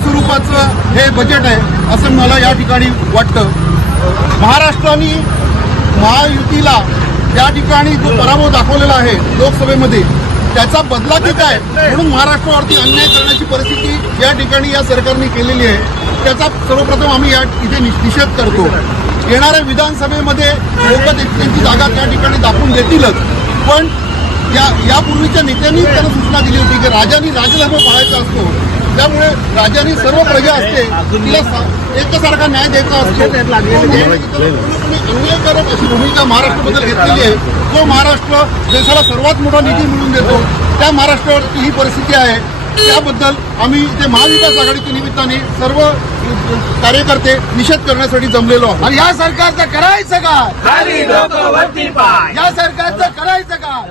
स्वरूपाचं हे बजेट आहे असं मला या ठिकाणी वाटतं. महाराष्ट्राने महायुतीला त्या ठिकाणी जो पराभव दाखवलेला आहे लोकसभेमध्ये त्याचा बदला की काय म्हणून महाराष्ट्रावरती अन्याय करण्याची परिस्थिती या ठिकाणी या सरकारने केलेली आहे. त्याचा सर्वप्रथम आम्ही या इथे निषेध करतो. येणाऱ्या विधानसभेमध्ये लोक त्यांची जागा त्या ठिकाणी दाखवून देतीलच. पण या यापूर्वीच्या नेत्यांनी त्यांना सूचना दिली होती की राजांनी राजधर्म पाळायचा असतो. त्यामुळे राजांनी सर्व प्रजा असते तिला एकसारखा न्याय द्यायचा असतो. पूर्णपणे अन्यायकारक अशी भूमिका महाराष्ट्राबद्दल घेतलेली आहे. जो महाराष्ट्र देशाला सर्वात मोठा निधी मिळवून देतो त्या महाराष्ट्रावरती ही परिस्थिती आहे. त्याबद्दल आम्ही इथे महाविकास आघाडीच्या निमित्ताने सर्व कार्यकर्ते निषेध करण्यासाठी जमलेलो आहोत. आणि या सरकारचं करायचं का? या सरकारचं करायचं का?